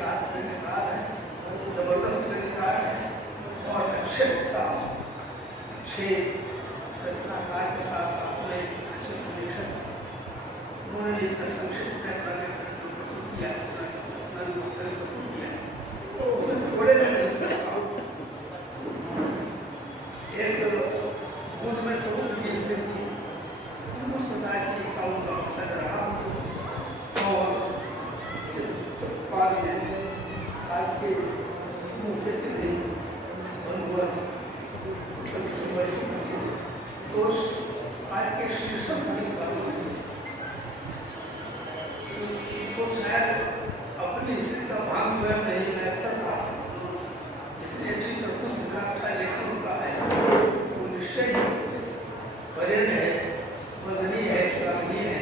साथ संगीतकार है, जबरदस्त संगीतकार है और अच्छे रचनाकार के साथ साथ में अच्छे समीक्षक। उन्होंने जितना संक्षिप्त किया तो थोड़े एक बुध में तो विकसित थी, उस प्रकार की काम का चल रहा और आज के मुख्य तिथि तो आज के शीर्षक तो शायद अपनी स्थिति का भाग स्वयं नहीं मैं सकता, इतनी अच्छी प्रस्तुति अच्छा लेखन का है वो निश्चय ही वरीय है, वंदनीय है, श्लाघनीय है।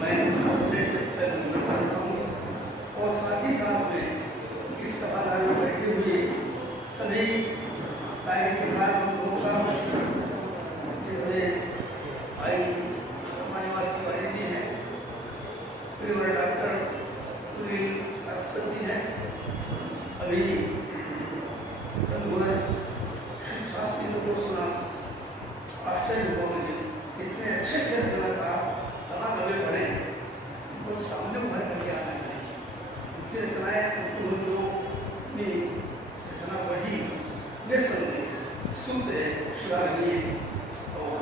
मैं करता हूँ और साथ ही साथ में इस सभागार में बैठे हुए सभी साहित्यकार बंधुओं का जिनमें भाई हमारे तिवारी जी हैं, फिर डॉक्टर सुनील सरस्वती हैं, अभी शास्त्री को सुना आश्चर्य हो मुझे, इतने अच्छे अच्छे कलाकार कहाँ लगे पड़े तो सामने उभर करके आना चाहिए। उनकी रचनाएं रचना वही निस्संदेह शुद्ध है, श्लाघनीय और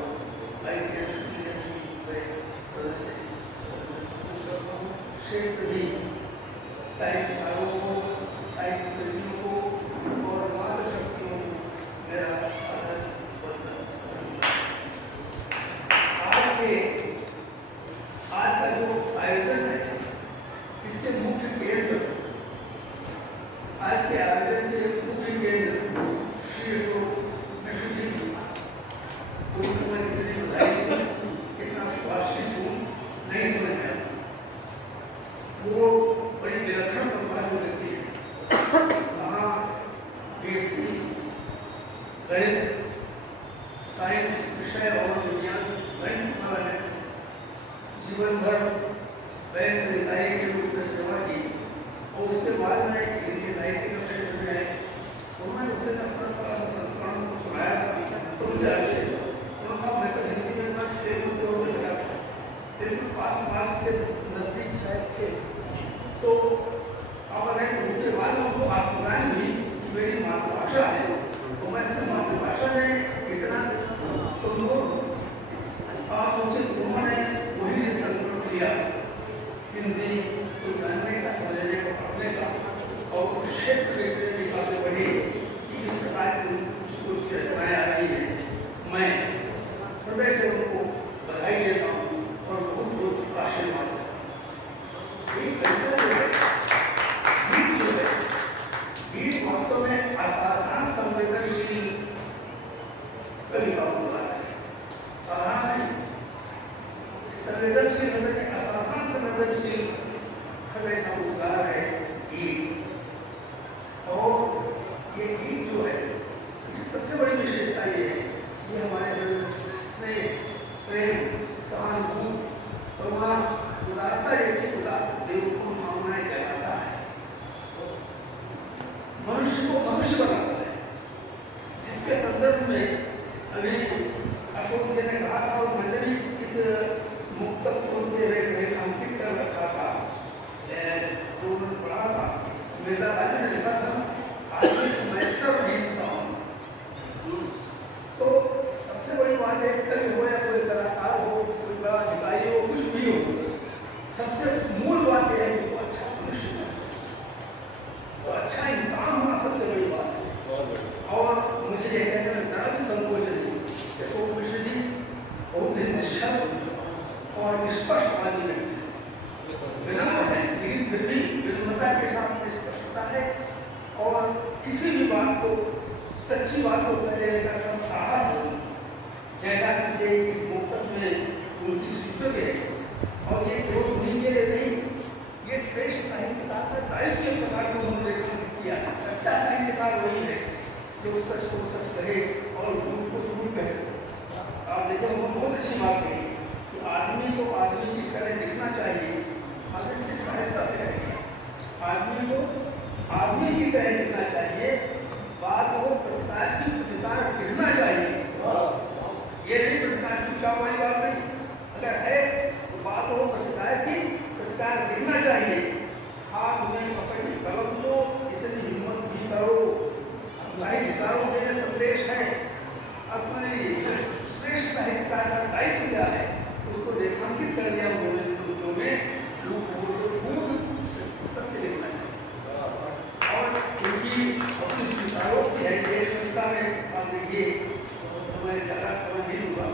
शेष भी साहित्यकारों को, साहित्य प्रेमियों को और मानव शक्तियों को मेरा आदर वंदन। आज का जो आयोजन है इसके मुख्य केंद्र, आज के आयोजन के मुख्य केंद्र श्री अशोक मिश्र जी कितना सुभाषित हूँ नहीं समझ में, वो बड़ी विलक्षण परंपरा जो रहती है। वहाँ बीएससी गणित साइंस विषय और विज्ञान गणित वाले जीवन भर बैंक अधिकारी के रूप में सेवा की और उसके बाद में हिंदी साहित्य के क्षेत्र में आए। उन्होंने उसने अपना थोड़ा सा संस्करण को सुनाया तो मुझे आश्चर्य मैं तो हिंदी में बस एक होते हुए लगा था, फिर कुछ 5 मार्क्स के नजदीक शायद थे तो अब अगर उनके बाद उनको आत्मज्ञान हुई कि मेरी मातृभाषा है तो मैं मातृभाषा में इतना कमजोर आप मुझे उन्होंने वही संकल्प लिया हिंदी को जानने का, समझने का, पढ़ने का और उस क्षेत्र में विकास बढ़े कि इस प्रकार की कुछ रचनाएं आ रही है। मैं हृदय से उनको बधाई देता हूँ और बहुत बहुत आशीर्वाद देता हूँ। गीत वास्तव में असाधारण संवेदनशील कवि का उदाहरण है। साधारण संवेदनशील हृदय असाधारण संवेदनशील हृदय का उदाहरण है गीत। और ये गीत जो है सबसे बड़ी विशेषता ये है कि हमारे स्नेह, प्रेम, सहानुभूति, करुणा, उदारता जैसी देवपूर्ण भावनाएं जगाता है, मनुष्य को मनुष्य बनाता है, जिसके संदर्भ में अभी अशोक जी ने कहा था और मैंने भी इस मुक्तक को रेखांकित कर रखा था, पढ़ा था। मेरा राज्य ने लिखा था तो सबसे बड़ी बात है कवि हो या कोई कलाकार हो, कोई बड़ा अधिकारी हो, कुछ भी हो, सबसे मूल बात यह है कि वो अच्छा मनुष्य है, तो अच्छा इंसान होना सबसे बड़ी बात है। और मुझे यह कहने में जरा भी संकोच नहीं, अशोक मिश्र जी बहुत ही निष्ठा और निष्पक्ष आदमी है, विनम्र है लेकिन फिर भी विनम्रता के साथ स्पष्टता है और किसी भी बात को, सच्ची बात को कहने का सब साहस है, जैसा कि इस मुक्तक में उनकी सूचक है। और ये केवल उन्हीं के लिए नहीं, ये श्रेष्ठ साहित्यकार का दायित्व के प्रकार को उन्होंने किया। सच्चा साहित्यकार वही है जो सच को सच कहे और झूठ को झूठ कह सके। आप देखो बहुत अच्छी बात कही कि आदमी को आदमी की तरह दिखना चाहिए, आदमी की सहायता से कहेंगे, आदमी को आदमी की तरह लिखना चाहिए, बात को प्रतिकार लिखना चाहिए। ये नहीं प्रतिकार चुपचाप वाली बात नहीं, अगर है तो बात को प्रतिकार लिखना चाहिए। हाथ में पकड़ी कलम को इतनी हिम्मत भी करो, साहित्यकारों के लिए संदेश है, अपने श्रेष्ठ साहित्यकार का दायित्व क्या है उसको रेखांकित कर दिया उन्होंने जो में सत्य लिखना चाहिए। और उनकी अपनी विचारों की है संस्था में आप देखिए, हमारे ज़्यादा समझ नहीं लूँगा,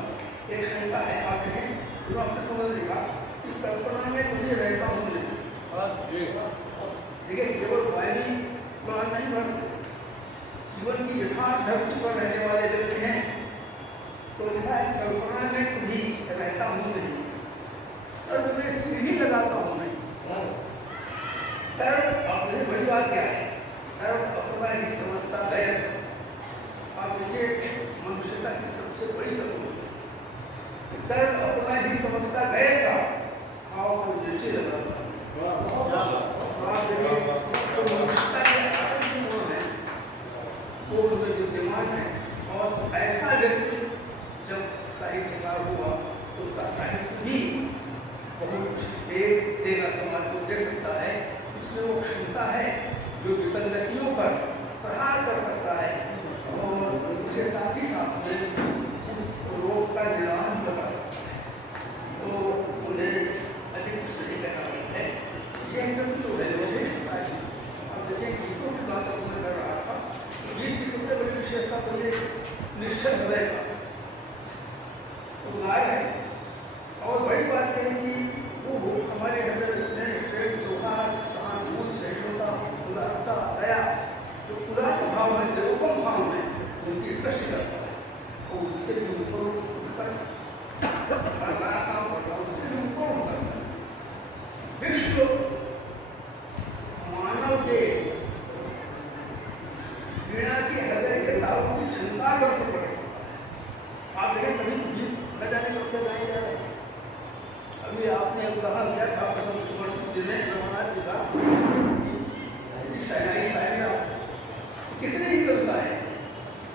एक संस्था है आप देखें जो आपने समझ लिखा कि कल्पना में मुझे रहता हूँ नहीं। देखिए केवल वायली कुरान नहीं पढ़ते, जीवन की यथार्थ धरती पर रहने वाले व्यक्ति हैं तो लिखा है कल्पना में कभी रहता हूँ नहीं, स्वर्ग में सीढ़ी लगाता हूँ नहीं। कर्म अपनी बड़ी बात क्या है, कर्म अपना ही समझता है। आप देखिए मनुष्यता की सबसे बड़ी कसम, कर्म अपना ही समझता है का भाव को जैसे लगाता है। वो उनमें जो दिमाग है, और ऐसा व्यक्ति जब साहित्यकार हुआ तो उसका साहित्य भी बहुत कुछ देगा, समाज को दे सकता है। इसमें वो क्षमता है जो विसंगतियों पर प्रहार कर सकता है और उसे साथ ही साथ में उस रोग का निदान बता सकता है। तो उन्हें अधिक कुछ नहीं करना है। ये जो है विशेषता है। अब जैसे गीतों की बात मैं कर रहा था, गीत की सबसे बड़ी विशेषता तो ये निश्चल हृदय का उदार है। और बड़ी बात यह है कि वो हमारे हृदय स्नेह, प्रेम, सौहार्द, सहानुभूति, सहिष्णुता, उदारता, दया, जो उदार भाव है, निरूपम भाव है, उनकी सृष्टि करता है। और उससे भी उनको विश्व मानव के वीणा के हृदय के तारों की झंकार करते पड़े। आप देखें कभी गीत न जाने कब से गाए जा रहे हैं। अभी आपने उदाहरण दिया था रघुनाथ जी का, कितने ही कविता है।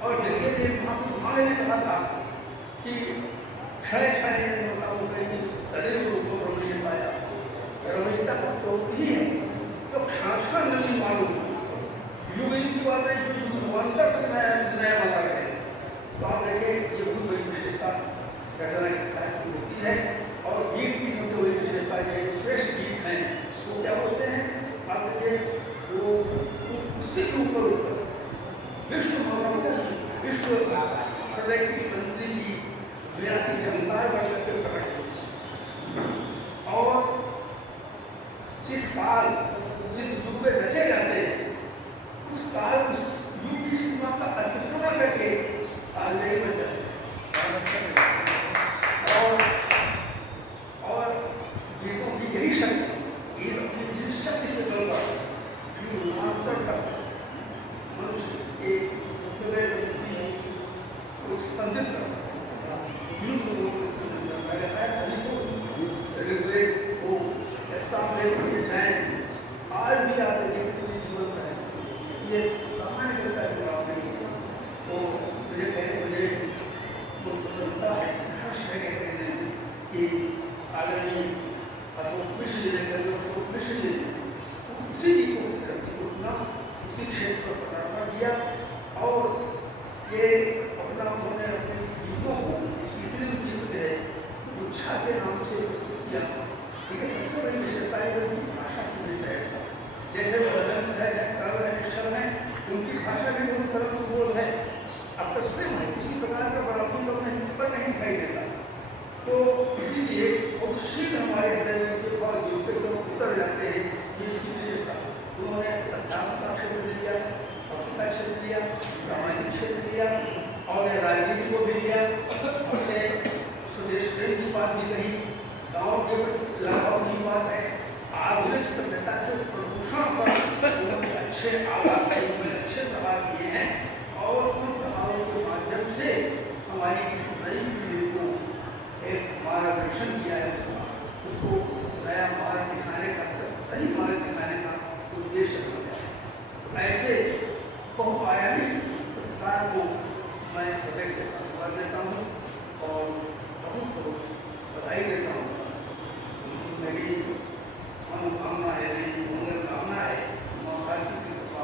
और जगह महात्मा ने कहा था कि क्षण क्षण तदेव रूप रमणीय पाया, रमणीयता का स्रोत ही है तो क्षण क्षण नहीं मालूम। युग की बात है जो युगान्तर तक नया माना गया। तो आप देखें ये बहुत बड़ी विशेषता रचना की होती है। और गीत की सबसे बड़ी विशेषता है, श्रेष्ठ गीत हैं वो क्या बोलते हैं, आप देखिए वो उससे ऊपर उठकर विश्व हृदय की संस्कृति की वीणा की झंकार बन सकते प्रकट। और जिस काल जिस युग में रचे जाते हैं उस काल उस युग की सीमा का अतिक्रमण करके काल नहीं बन जाते। और गीतों की यही शक्ति, गीत अपनी जिस शक्ति के बल पर मनुष्य के हृदय को स्पंदित करता है, अभी तो ऋग्वेद को आज भी आप देखें जीवन का है, ये सामान्य करता है। तो मुझे मुझे प्रसन्नता है, हर्ष है कहने कि आदरणीय अशोक मिश्र जी ने अशोक मिश्र जी ने उसी को उसी क्षेत्र पर पदार्पण किया। और ये अपना उन्होंने अपने गीतों को तीसरे गीत है उच्छा के नाम से प्रस्तुत किया। ठीक है, सबसे बड़ी विशेषता है भाषा की विशेषता। जैसे वो भजन सहज है, सरल है, निश्चल है, उनकी भाषा भी बहुत सरल सुबोध है, अकृत्रिम है, किसी प्रकार का बराबरी तो नहीं दिखाई देता। तो इसीलिए बहुत शीघ्र हमारे हृदय में के बाद जो लोग उतर जाते हैं, ये इसकी विशेषता। उन्होंने अध्यात्म का क्षेत्र लिया, भक्ति का क्षेत्र लिया, सामाजिक क्षेत्र लिया और राजनीति को भी लिया। हमने स्वदेश प्रेम की बात भी कही, गाँव के लाभ की बात है, आधुनिक सभ्यता के प्रदूषण पर उन्होंने अच्छे आवाज अच्छे प्रभाव किए हैं। और उन प्रभावों के माध्यम से हमारी इस नई पीढ़ी को एक मार्गदर्शन किया है, उसको नया मार्ग दिखाने का, सही मार्ग दिखाने का उद्देश्य हो गया है। मैं हृदय से धन्यवाद देता हूँ और बहुत बहुत बधाई देता हूँ। मेरी मनोकामना है, मेरी मंगल कामना है, माँ काशी की कृपा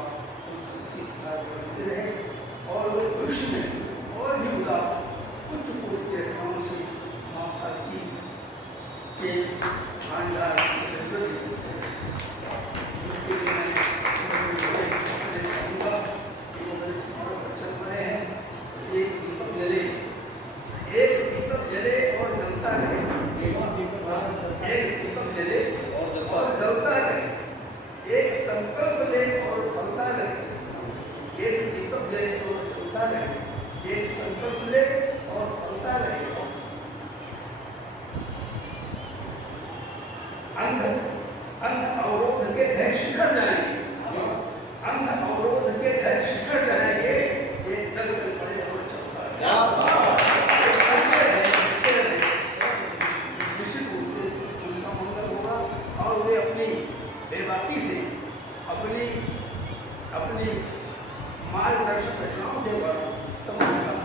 उसी प्रकार बरसती रहे और वो भविष्य में और भी बड़ा उच्च कोटि के कामों से माँ काशी के शानदार एक संकल्प ले और फलता रहे। अंध अवरोध के धैर्य शिखर जाएंगे, अंध अवरोध के धैर्य शिखर जाएंगे। एक दल से पड़े और चलता निश्चित रूप से उनका मंगल होगा और वे अपनी बेबाकी से अपनी मार्गदर्शक रचनाओं के द्वारा समाज का